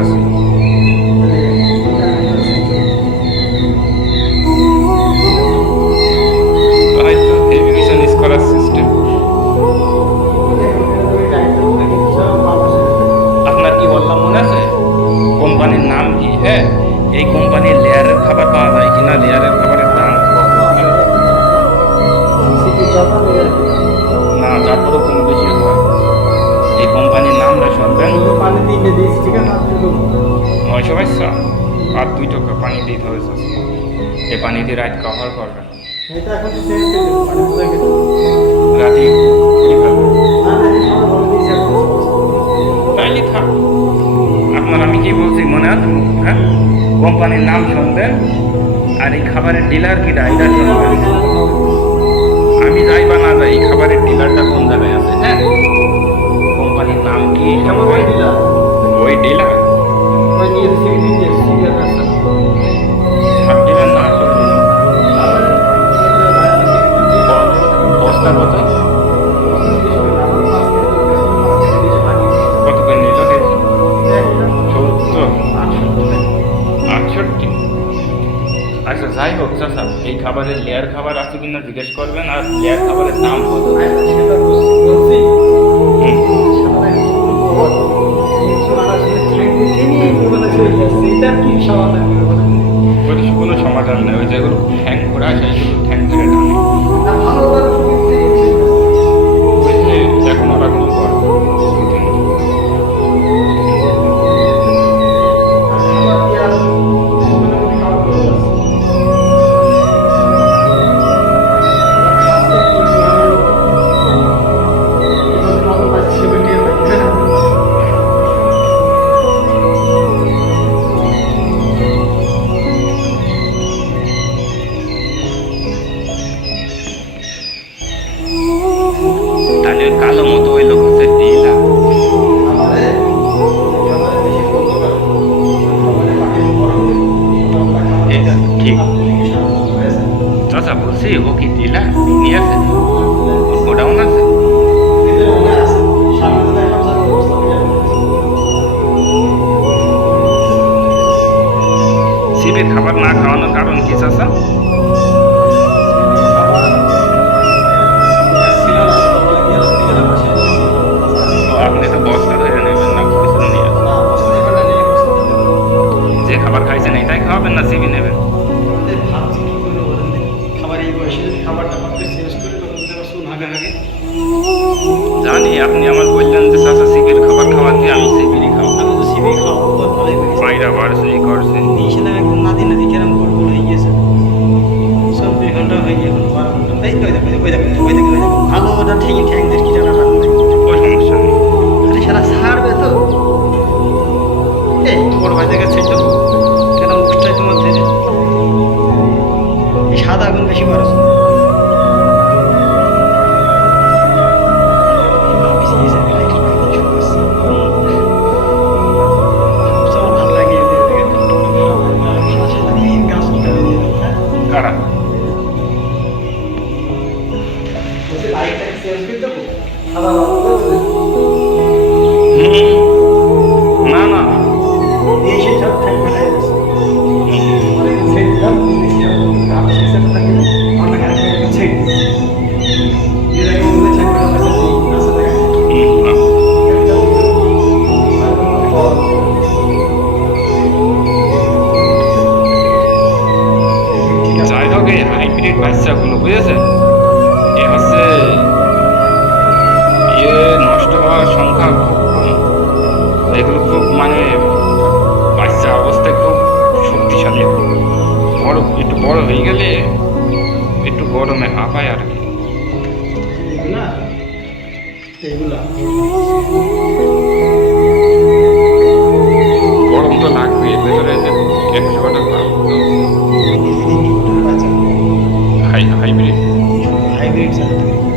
কাছে নয়শো বাইশশো আর দুই টাকা পানি দিতে হয়েছে এই পানি দিয়ে রাইট কভার করবেন। রাতে তাইলে থাক। আপনার আমি কি বলছি মনে আছে? হ্যাঁ? কোম্পানির নাম শুনবেন আর এই খাবারের ডিলার কি এটা শুনবেন। আমি যাই বা না যাই খাবারের ডিলারটা কোন জায়গায় আছে হ্যাঁ? কোম্পানির নাম কি? খাবার বস্তা কত কত করে নিল সত্তর আটষট্টি। আচ্ছা যাই হোক চাচা এই খাবারের লেয়ার খাবার আছে কিনা জিজ্ঞেস করবেন আর লেয়ার খাবারের দাম কত কোনো সমাধান নেই ওই যেগুলো ঠ্যাং ঘোরা সেইগুলো ঠ্যাং ধরে টানে। ঠিক চাচা বলছি ও কি ডিলা নিয়ে আছে গোডাউন আছে শিবের খাবার না খাওয়ানোর কারণ কি চাচা আপনি তো বস্তা ধরে নেবেন না কিছু নিয়ে যে খাবার খাইছেন এটাই খাওয়াবেন না সিবি নেবেন খাবার যদি খাবারটা মাত্র চেঞ্জ করে তখন তারা শুন হাগে হাগে জানি আপনি আমার বললেন যে চাচা সিবির খাবার খাওয়ান দিয়ে আমি সিবিরই খাওয়া আমি তো সিবি তো ভালোই করেছি পায়রা বাড়ছে করছে। একদম নাদি নাদি কেরম গোল হয়ে গিয়েছে। চব্বিশ ঘণ্টা হয়ে গিয়ে এখন বারো ঘণ্টা। এই ওই ওই দেখো ওই দেখো ভালো ওটা ঠেঙে ঠ্যাংদের কি জানা ওই সমস্যা নেই। আরে সারা ছাড়বে তো। এই বড় ভাই দেখে ছিল বাচ্চাগুলো, বুঝেছেন? এ হচ্ছে ইয়ে নষ্ট হওয়ার সংখ্যা খুব এগুলো খুব মানে বাচ্চা অবস্থায় খুব শক্তিশালী বড়, একটু বড় হয়ে গেলে একটু গরমে হাঁপায় আর কি। এগুলা এগুলা। হাইব্রিড হাইব্রিড জাত